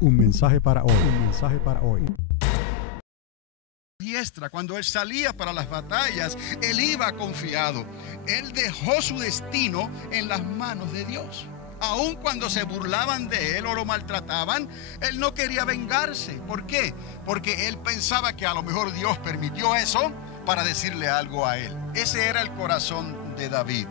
Un mensaje para hoy. Un mensaje para hoy. Diestra, cuando él salía para las batallas, él iba confiado. Él dejó su destino en las manos de Dios. Aun cuando se burlaban de él o lo maltrataban, él no quería vengarse. ¿Por qué? Porque él pensaba que a lo mejor Dios permitió eso para decirle algo a él. Ese era el corazón de David.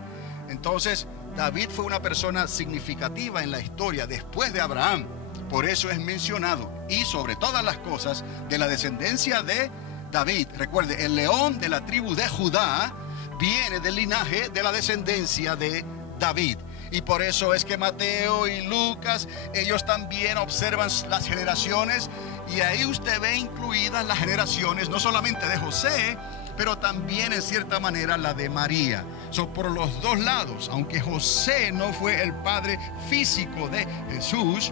Entonces, David fue una persona significativa en la historia después de Abraham. Por eso es mencionado, y sobre todas las cosas, de la descendencia de David. Recuerde, el león de la tribu de Judá viene del linaje de la descendencia de David. Y por eso es que Mateo y Lucas, ellos también observan las generaciones, y ahí usted ve incluidas las generaciones no solamente de José, pero también en cierta manera la de María. Son por los dos lados, aunque José no fue el padre físico de Jesús,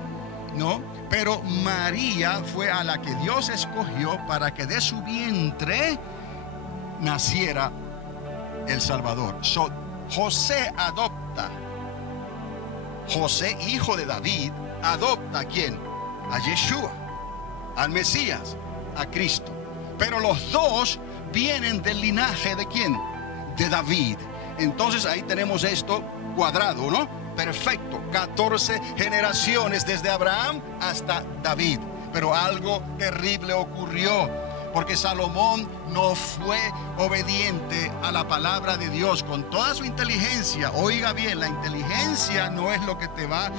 ¿no? Pero María fue a la que Dios escogió para que de su vientre naciera el Salvador. José adopta. José, hijo de David, adopta ¿a quién? A Yeshua, al Mesías, a Cristo. Pero los dos vienen del linaje ¿de quién? De David. Entonces ahí tenemos esto cuadrado, ¿no? Perfecto, 14 generaciones desde Abraham hasta David. Pero algo terrible ocurrió, porque Salomón no fue obediente a la palabra de Dios con toda su inteligencia. Oiga bien, la inteligencia no es lo que te va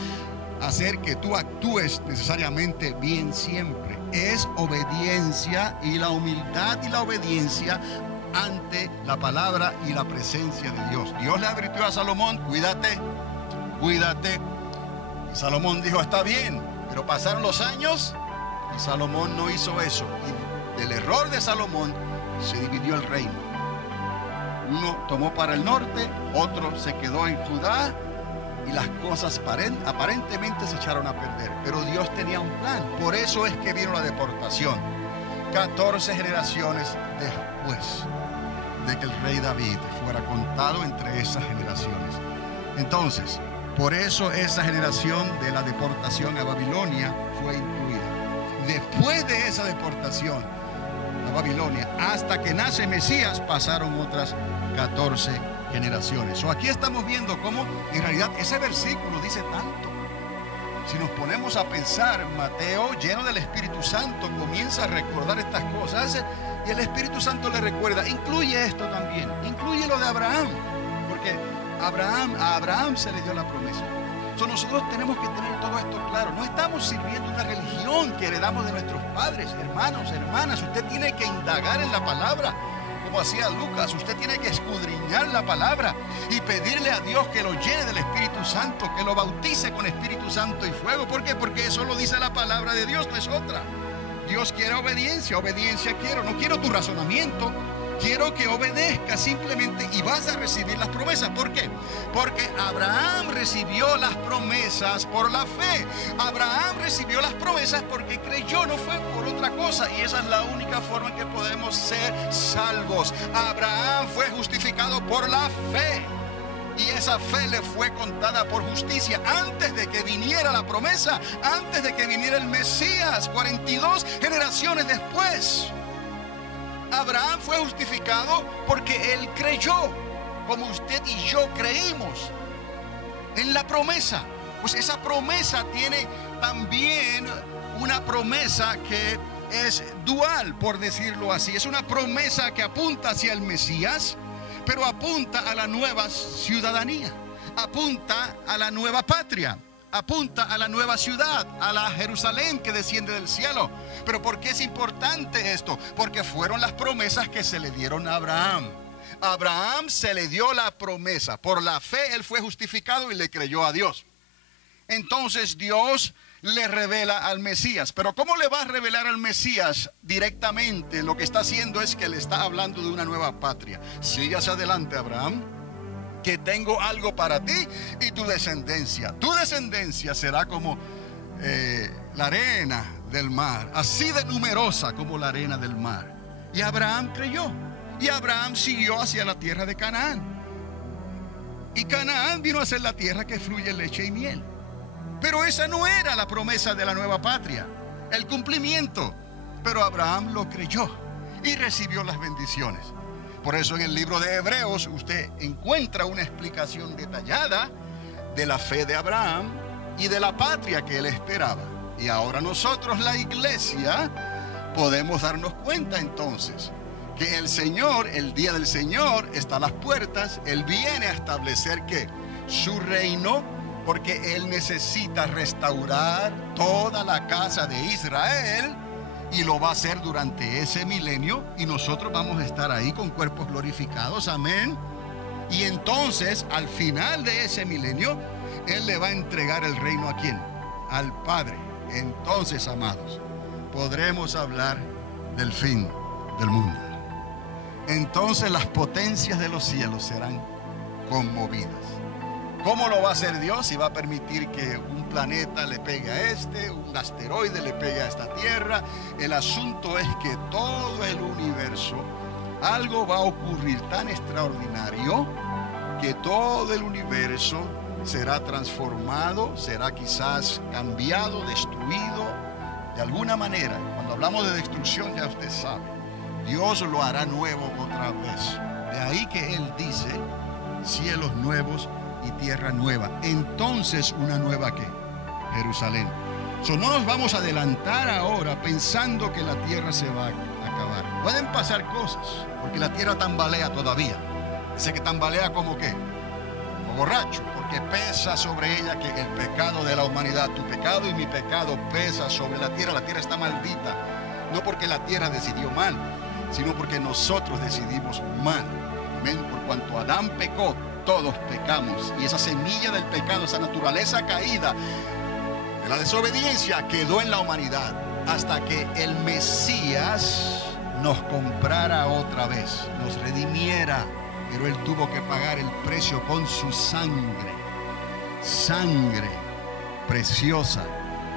a hacer que tú actúes necesariamente bien siempre. Es obediencia, y la humildad y la obediencia ante la palabra y la presencia de Dios. Dios le advirtió a Salomón: cuídate. Y Salomón dijo: está bien. Pero pasaron los años y Salomón no hizo eso. Y del error de Salomón se dividió el reino. Uno tomó para el norte, otro se quedó en Judá, y las cosas aparentemente se echaron a perder. Pero Dios tenía un plan. Por eso es que vino la deportación. 14 generaciones después de que el rey David fuera contado entre esas generaciones. Entonces, por eso esa generación de la deportación a Babilonia fue incluida. Después de esa deportación a Babilonia, hasta que nace Mesías, pasaron otras 14 generaciones. Aquí estamos viendo cómo en realidad ese versículo dice tanto. Si nos ponemos a pensar, Mateo, lleno del Espíritu Santo, comienza a recordar estas cosas, y el Espíritu Santo le recuerda: incluye esto también, incluye lo de Abraham, porque a Abraham se le dio la promesa. Nosotros tenemos que tener todo esto claro. No estamos sirviendo una religión que heredamos de nuestros padres. Hermanos, hermanas, usted tiene que indagar en la palabra, como hacía Lucas. Usted tiene que escudriñar la palabra y pedirle a Dios que lo llene del Espíritu Santo, que lo bautice con Espíritu Santo y fuego. ¿Por qué? Porque eso lo dice la palabra de Dios, no es otra. Dios quiere obediencia, obediencia quiero. No quiero tu razonamiento, quiero que obedezcas simplemente, y vas a recibir las promesas. ¿Por qué? Porque Abraham recibió las promesas por la fe. Abraham recibió las promesas porque creyó, no fue por otra cosa. Y esa es la única forma en que podemos ser salvos. Abraham fue justificado por la fe, y esa fe le fue contada por justicia antes de que viniera la promesa, antes de que viniera el Mesías, 42 generaciones después. Abraham fue justificado porque él creyó, como usted y yo creímos en la promesa. Pues esa promesa tiene también una promesa que es dual, por decirlo así. Es una promesa que apunta hacia el Mesías, pero apunta a la nueva ciudadanía, apunta a la nueva patria, apunta a la nueva ciudad, a la Jerusalén que desciende del cielo. Pero ¿por qué es importante esto? Porque fueron las promesas que se le dieron a Abraham. A Abraham se le dio la promesa. Por la fe él fue justificado y le creyó a Dios. Entonces Dios le revela al Mesías. Pero ¿cómo le va a revelar al Mesías directamente? Lo que está haciendo es que le está hablando de una nueva patria. Sigue hacia adelante, Abraham, que tengo algo para ti y tu descendencia. Tu descendencia será como la arena del mar, así de numerosa como la arena del mar. Y Abraham creyó, y Abraham siguió hacia la tierra de Canaán. Y Canaán vino a ser la tierra que fluye leche y miel. Pero esa no era la promesa de la nueva patria, el cumplimiento. Pero Abraham lo creyó y recibió las bendiciones. Por eso en el libro de Hebreos usted encuentra una explicación detallada de la fe de Abraham y de la patria que él esperaba. Y ahora nosotros, la iglesia, podemos darnos cuenta entonces que el Señor, el día del Señor está a las puertas. Él viene a establecer que su reino, porque Él necesita restaurar toda la casa de Israel, y lo va a hacer durante ese milenio, y nosotros vamos a estar ahí con cuerpos glorificados, amén. Y entonces al final de ese milenio Él le va a entregar el reino ¿a quién? Al Padre. Entonces, amados, podremos hablar del fin del mundo. Entonces las potencias de los cielos serán conmovidas. ¿Cómo lo va a hacer Dios? Si va a permitir que un planeta le pegue a este, un asteroide le pegue a esta tierra. El asunto es que todo el universo, algo va a ocurrir tan extraordinario que todo el universo será transformado, será quizás cambiado, destruido de alguna manera. Cuando hablamos de destrucción, ya usted sabe, Dios lo hará nuevo otra vez. De ahí que Él dice cielos nuevos y tierra nueva. Entonces, una nueva ¿qué? Jerusalén. No nos vamos a adelantar ahora pensando que la tierra se va a acabar. Pueden pasar cosas, porque la tierra tambalea todavía. Dice que tambalea como ¿qué? Como borracho, porque pesa sobre ella que el pecado de la humanidad, tu pecado y mi pecado pesa sobre la tierra. La tierra está maldita, no porque la tierra decidió mal, sino porque nosotros decidimos mal. Amén. Por cuanto Adán pecó, todos pecamos, y esa semilla del pecado, esa naturaleza caída de la desobediencia quedó en la humanidad hasta que el Mesías nos comprara otra vez, nos redimiera. Pero Él tuvo que pagar el precio con su sangre, sangre preciosa,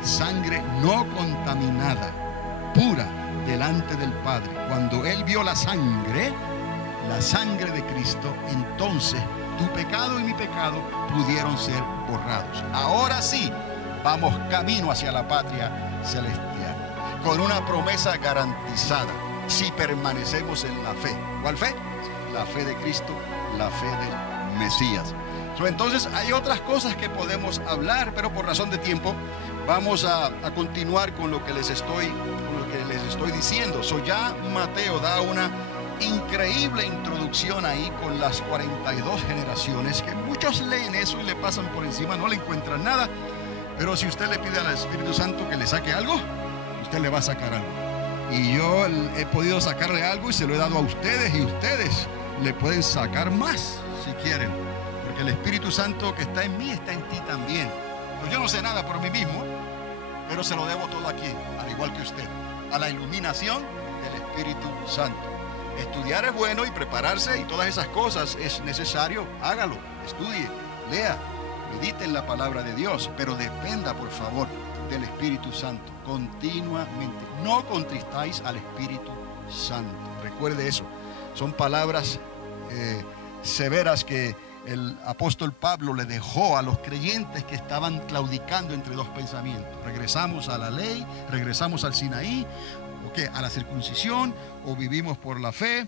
sangre no contaminada, pura delante del Padre. Cuando Él vio la sangre de Cristo, entonces tu pecado y mi pecado pudieron ser borrados. Ahora sí, vamos camino hacia la patria celestial, con una promesa garantizada, si permanecemos en la fe. ¿Cuál fe? La fe de Cristo, la fe del Mesías. Entonces hay otras cosas que podemos hablar, pero por razón de tiempo vamos a continuar con lo que les estoy diciendo. Ya Mateo da una increíble introducción ahí con las 42 generaciones, que muchos leen eso y le pasan por encima, no le encuentran nada. Pero si usted le pide al Espíritu Santo que le saque algo, usted le va a sacar algo. Y yo he podido sacarle algo y se lo he dado a ustedes, y ustedes le pueden sacar más si quieren, porque el Espíritu Santo que está en mí está en ti también. Pues yo no sé nada por mí mismo, pero se lo debo todo aquí, al igual que usted, a la iluminación del Espíritu Santo. Estudiar es bueno y prepararse y todas esas cosas es necesario. Hágalo, estudie, lea, medite en la palabra de Dios, pero dependa, por favor, del Espíritu Santo continuamente. No contristáis al Espíritu Santo. Recuerde eso. Son palabras severas que el apóstol Pablo le dejó a los creyentes que estaban claudicando entre dos pensamientos. Regresamos a la ley, regresamos al Sinaí, ¿o qué? A la circuncisión, o vivimos por la fe.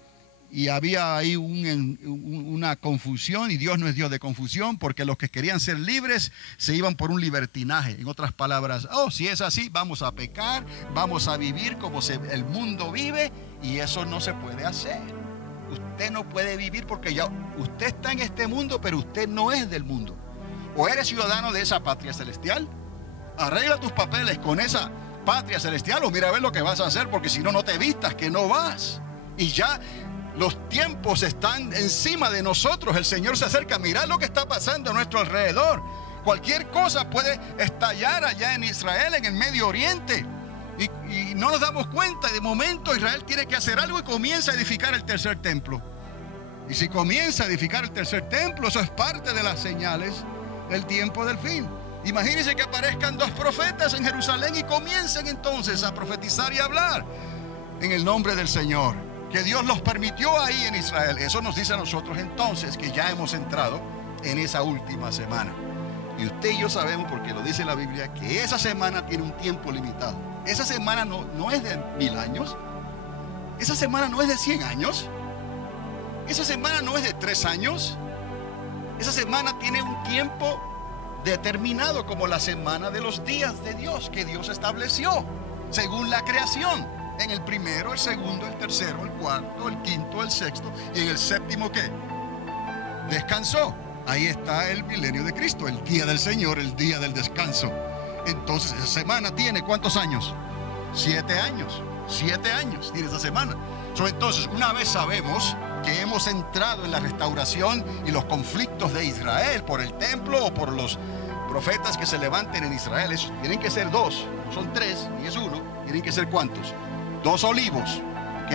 Y había ahí una confusión, y Dios no es Dios de confusión, porque los que querían ser libres se iban por un libertinaje. En otras palabras, si es así, vamos a pecar, vamos a vivir como el mundo vive, y eso no se puede hacer. Usted no puede vivir porque ya usted está en este mundo, pero usted no es del mundo. O eres ciudadano de esa patria celestial, arregla tus papeles con esa patria celestial, o mira a ver lo que vas a hacer, porque si no, no te vistas que no vas. Y ya los tiempos están encima de nosotros. El Señor se acerca. Mirad lo que está pasando a nuestro alrededor. Cualquier cosa puede estallar allá en Israel, en el Medio Oriente. Y no nos damos cuenta. De momento Israel tiene que hacer algo y comienza a edificar el tercer templo. Y si comienza a edificar el tercer templo, eso es parte de las señales del tiempo del fin. Imagínense que aparezcan dos profetas en Jerusalén y comiencen entonces a profetizar y a hablar en el nombre del Señor, que Dios los permitió ahí en Israel. Eso nos dice a nosotros entonces que ya hemos entrado en esa última semana. Y usted y yo sabemos, porque lo dice la Biblia, que esa semana tiene un tiempo limitado. Esa semana no es de 1000 años. Esa semana no es de 100 años. Esa semana no es de 3 años. Esa semana tiene un tiempo determinado, como la semana de los días de Dios, que Dios estableció según la creación. En el primero, el segundo, el tercero, el cuarto, el quinto, el sexto. Y en el séptimo, ¿qué? Descansó. Ahí está el milenio de Cristo, el día del Señor, el día del descanso. Entonces, esa semana tiene ¿cuántos años? 7 años. 7 años tiene esa semana. Entonces, una vez sabemos que hemos entrado en la restauración y los conflictos de Israel por el templo o por los profetas que se levanten en Israel, esos tienen que ser 2, no son 3, ni es 1, tienen que ser ¿cuántos? 2 olivos, ¿ok?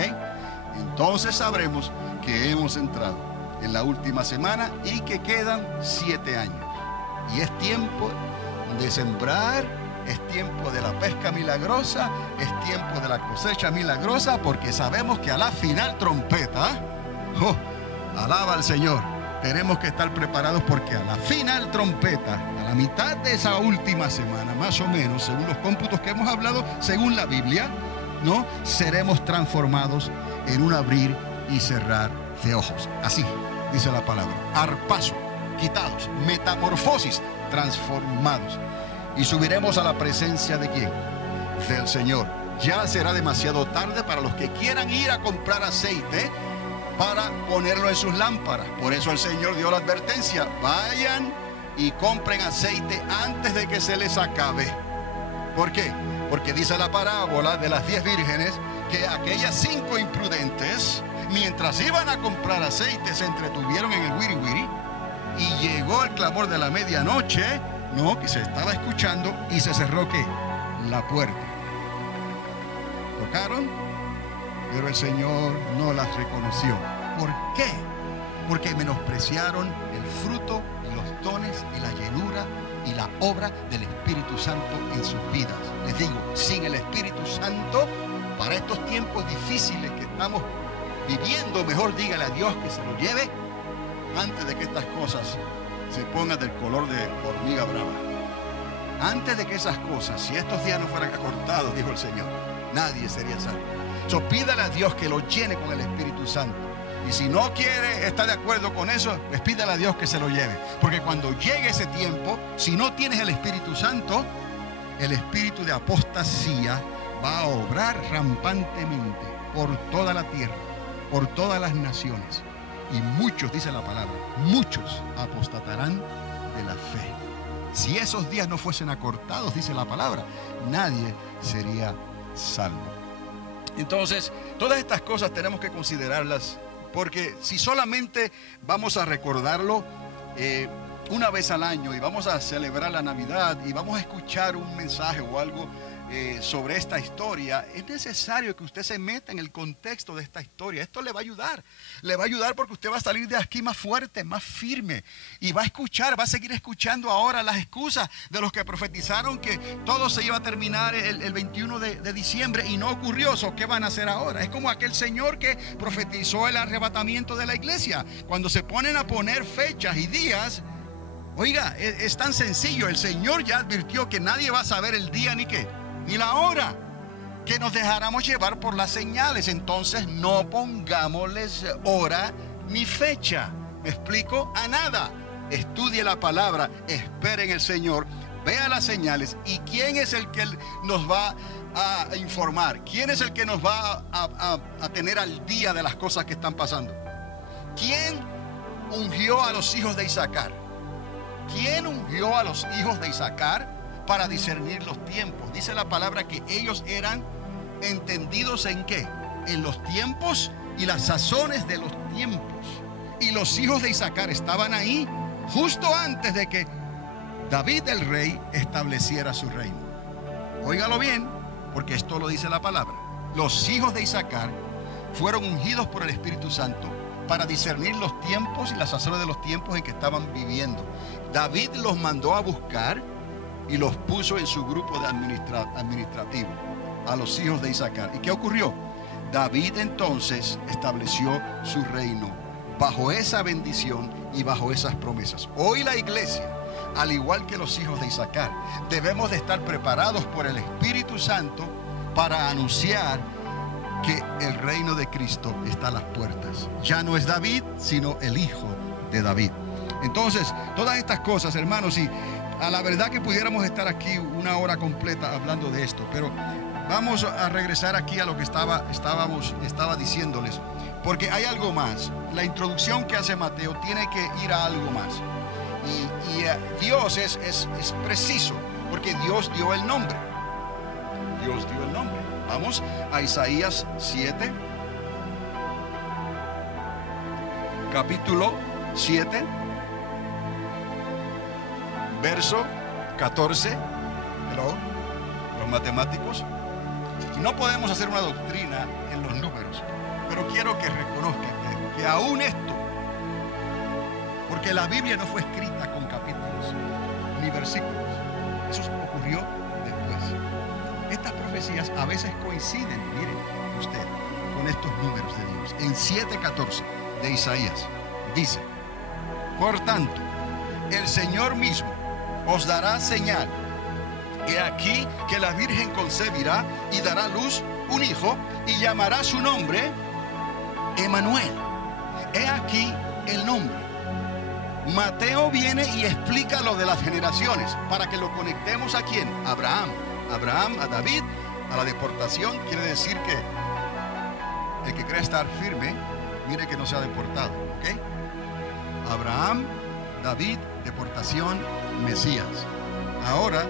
Entonces sabremos que hemos entrado en la última semana y que quedan 7 años. Y es tiempo de sembrar, es tiempo de la pesca milagrosa, es tiempo de la cosecha milagrosa, porque sabemos que a la final trompeta, alaba al Señor, tenemos que estar preparados, porque a la final trompeta, a la mitad de esa última semana, más o menos, según los cómputos que hemos hablado, según la Biblia, ¿no? Seremos transformados en un abrir y cerrar de ojos. Así dice la palabra. Arpazo, quitados, metamorfosis, transformados. Y subiremos a la presencia de ¿quién? Del Señor. Ya será demasiado tarde para los que quieran ir a comprar aceite para ponerlo en sus lámparas. Por eso el Señor dio la advertencia: vayan y compren aceite antes de que se les acabe. ¿Por qué? Porque dice la parábola de las 10 vírgenes que aquellas 5 imprudentes, mientras iban a comprar aceite, se entretuvieron en el wiri wiri, y llegó el clamor de la medianoche, ¿no? Que se estaba escuchando, y se cerró ¿qué? La puerta. Tocaron, pero el Señor no las reconoció. ¿Por qué? Porque menospreciaron el fruto, los dones y la llenura y la obra del Espíritu Santo en sus vidas. Les digo, sin el Espíritu Santo, para estos tiempos difíciles que estamos viviendo, mejor dígale a Dios que se lo lleve antes de que estas cosas se pongan del color de hormiga brava. Antes de que esas cosas, si estos días no fueran acortados, dijo el Señor, nadie sería salvo. Pídale a Dios que lo llene con el Espíritu Santo. Y si no quiere, está de acuerdo con eso, pues pídale a Dios que se lo lleve. Porque cuando llegue ese tiempo, si no tienes el Espíritu Santo, el espíritu de apostasía va a obrar rampantemente por toda la tierra, por todas las naciones. Y muchos, dice la palabra, muchos apostatarán de la fe. Si esos días no fuesen acortados, dice la palabra, nadie sería salvo. Entonces, todas estas cosas tenemos que considerarlas, porque si solamente vamos a recordarlo una vez al año y vamos a celebrar la Navidad y vamos a escuchar un mensaje o algo sobre esta historia, es necesario que usted se meta en el contexto de esta historia. Esto le va a ayudar porque usted va a salir de aquí más fuerte, más firme, y va a seguir escuchando ahora las excusas de los que profetizaron que todo se iba a terminar el 21 de diciembre y no ocurrió. ¿So qué van a hacer ahora? Es como aquel señor que profetizó el arrebatamiento de la iglesia. Cuando se ponen a poner fechas y días, oiga, es tan sencillo. El Señor ya advirtió que nadie va a saber el día ni qué, ni la hora, que nos dejáramos llevar por las señales. Entonces no pongámosles hora ni fecha. ¿Me explico? A nada. Estudie la palabra, espere en el Señor, vea las señales. ¿Y quién es el que nos va a informar? ¿Quién es el que nos va a tener al día de las cosas que están pasando? ¿Quién ungió a los hijos de Isaacar? ¿Quién ungió a los hijos de Isaacar para discernir los tiempos? Dice la palabra que ellos eran entendidos ¿en qué? En los tiempos y las sazones de los tiempos. Y los hijos de Isaacar estaban ahí justo antes de que David el rey estableciera su reino. Óigalo bien, porque esto lo dice la palabra. Los hijos de Isaacar fueron ungidos por el Espíritu Santo para discernir los tiempos y las sazones de los tiempos en que estaban viviendo. David los mandó a buscar y los puso en su grupo de administrativo a los hijos de Isaacar. ¿Y qué ocurrió? David entonces estableció su reino bajo esa bendición y bajo esas promesas. Hoy la iglesia al igual que los hijos de Isaacar. Debemos de estar preparados por el Espíritu Santo para anunciar que el reino de Cristo está a las puertas. Ya no es David, sino el hijo de David. Entonces, todas estas cosas, hermanos, y a la verdad que pudiéramos estar aquí una hora completa hablando de esto, pero vamos a regresar aquí a lo que estaba diciéndoles, porque hay algo más. La introducción que hace Mateo tiene que ir a algo más. Y Dios es preciso, porque Dios dio el nombre. Dios dio el nombre. Vamos a Isaías 7, capítulo 7, verso 14. Hello, los matemáticos. Y no podemos hacer una doctrina en los números, pero quiero que reconozcan que aún esto, porque la Biblia no fue escrita con capítulos ni versículos, eso ocurrió después. Estas profecías a veces coinciden, miren usted, con estos números de Dios. En 7:14 de Isaías dice: por tanto, el Señor mismo os dará señal. He aquí que la Virgen concebirá y dará a luz un hijo, y llamará su nombre Emmanuel. He aquí el nombre. Mateo viene y explica lo de las generaciones para que lo conectemos a quién. Abraham, a David, a la deportación. Quiere decir que el que cree estar firme, mire que no sea deportado, ¿ok? Abraham, David, deportación, Mesías. Ahora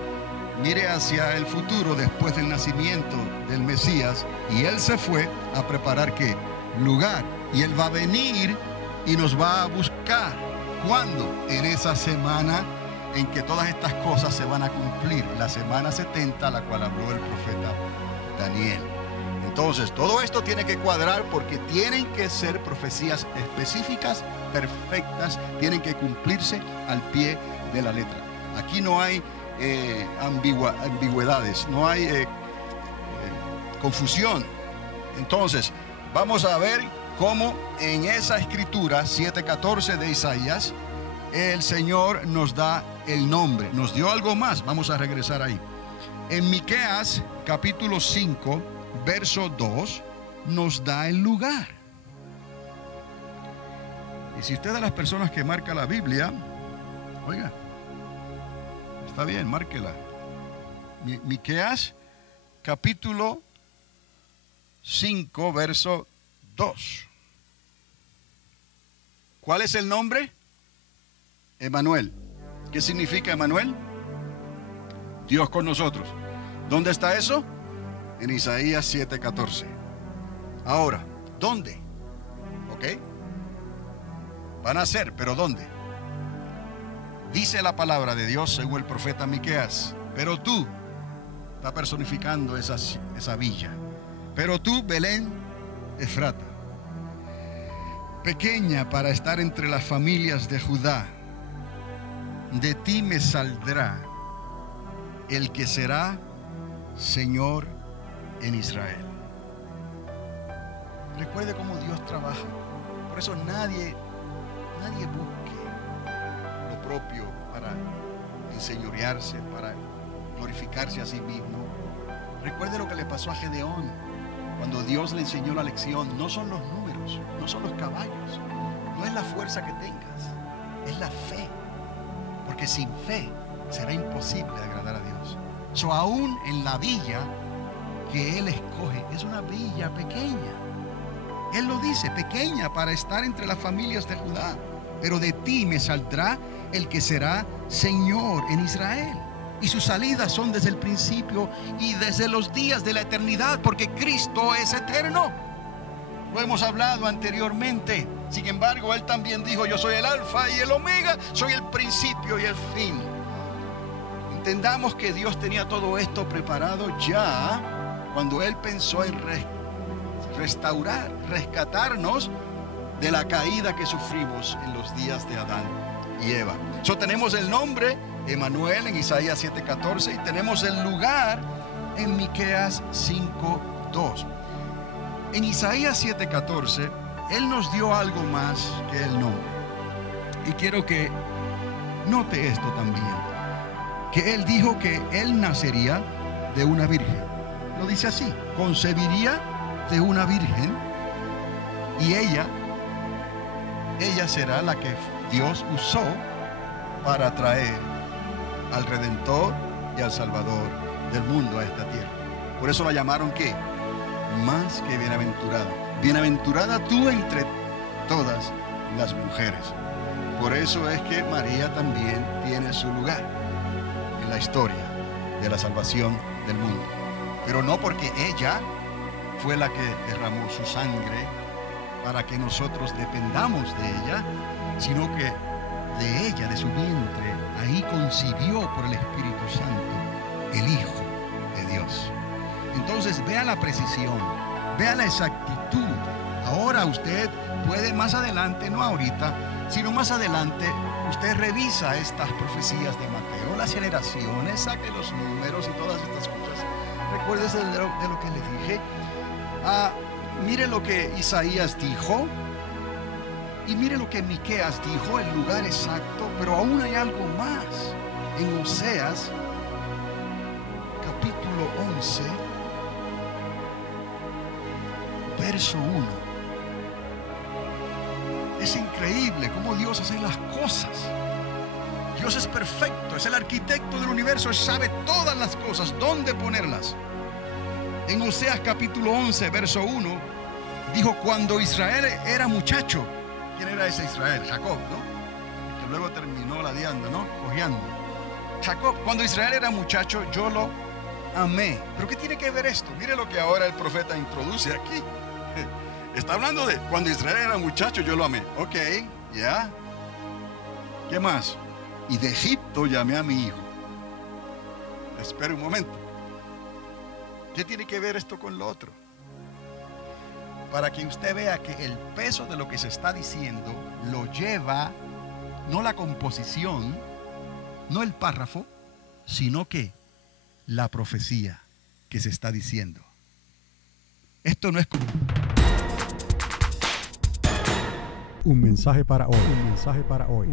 mire hacia el futuro después del nacimiento del Mesías, y él se fue a preparar ¿qué? Lugar, y él va a venir y nos va a buscar. ¿Cuándo? En esa semana en que todas estas cosas se van a cumplir, la semana 70, la cual habló el profeta Daniel. Entonces, todo esto tiene que cuadrar, porque tienen que ser profecías específicas, perfectas, tienen que cumplirse al pie de la letra. Aquí no hay ambigüedades, no hay confusión. Entonces, vamos a ver cómo en esa escritura 7:14 de Isaías el Señor nos da el nombre, nos dio algo más. Vamos a regresar ahí. En Miqueas capítulo 5 verso 2 nos da el lugar. Y si usted es de las personas que marca la Biblia, oiga, está bien, márquela. Miqueas capítulo 5 verso 2. ¿Cuál es el nombre? Emmanuel. ¿Qué significa Emmanuel? Dios con nosotros. ¿Dónde está eso? En Isaías 7:14. Ahora, ¿dónde? ¿Ok? Van a ser, pero ¿dónde? Dice la palabra de Dios según el profeta Miqueas: pero tú, está personificando esa villa, pero tú, Belén Efrata, pequeña para estar entre las familias de Judá, de ti me saldrá el que será Señor en Israel. Recuerde cómo Dios trabaja. Por eso nadie busque lo propio para enseñorearse, para glorificarse a sí mismo. Recuerde lo que le pasó a Gedeón cuando Dios le enseñó la lección. No son los números, no son los caballos, no es la fuerza que tengas, es la fe. Porque sin fe será imposible agradar a Dios. Aún en la villa que Él escoge, es una villa pequeña. Él lo dice, pequeña para estar entre las familias de Judá, pero de ti me saldrá el que será Señor en Israel. Y sus salidas son desde el principio y desde los días de la eternidad, porque Cristo es eterno. Lo hemos hablado anteriormente. Sin embargo, Él también dijo: yo soy el alfa y el omega, soy el principio y el fin. Entendamos que Dios tenía todo esto preparado ya cuando Él pensó en restaurar, rescatarnos de la caída que sufrimos en los días de Adán y Eva. Tenemos el nombre Emmanuel en Isaías 7:14 y tenemos el lugar en Miqueas 5:2. En Isaías 7:14 Él nos dio algo más que el nombre, y quiero que Note esto también, que él dijo que él nacería de una virgen. Lo dice así: concebiría de una virgen y ella será la que Dios usó para traer al Redentor y al Salvador del mundo a esta tierra. Por eso la llamaron ¿qué? Más que bienaventurada. Bienaventurada tú entre todas las mujeres. Por eso es que María también tiene su lugar en la historia de la salvación del mundo. Pero no porque ella fue la que derramó su sangre para que nosotros dependamos de ella, sino que de ella, de su vientre, ahí concibió por el Espíritu Santo el Hijo de Dios. Entonces vea la precisión, vea la exactitud. Ahora usted puede más adelante, no ahorita, sino más adelante, usted revisa estas profecías de Mateo, las generaciones, saque los números y todas estas cosas. Recuérdese de lo que le dije. Mire lo que Isaías dijo y mire lo que Miqueas dijo, el lugar exacto, pero aún hay algo más. En Oseas, capítulo 11, verso 1. Es increíble cómo Dios hace las cosas. Dios es perfecto, es el arquitecto del universo, Él sabe todas las cosas, dónde ponerlas. En Oseas capítulo 11, verso 1, dijo: cuando Israel era muchacho. ¿Quién era ese Israel? Jacob, ¿no? Que luego terminó ladeando, ¿no? Cojeando. Jacob, cuando Israel era muchacho, yo lo amé. ¿Pero qué tiene que ver esto? Mire lo que ahora el profeta introduce aquí. Está hablando de cuando Israel era muchacho, yo lo amé. Ok, ya. ¿Qué más? Y de Egipto llamé a mi hijo. Espere un momento. ¿Qué tiene que ver esto con lo otro? Para que usted vea que el peso de lo que se está diciendo lo lleva no la composición, no el párrafo, sino que la profecía que se está diciendo. Esto no es como Un mensaje para hoy. Un mensaje para hoy.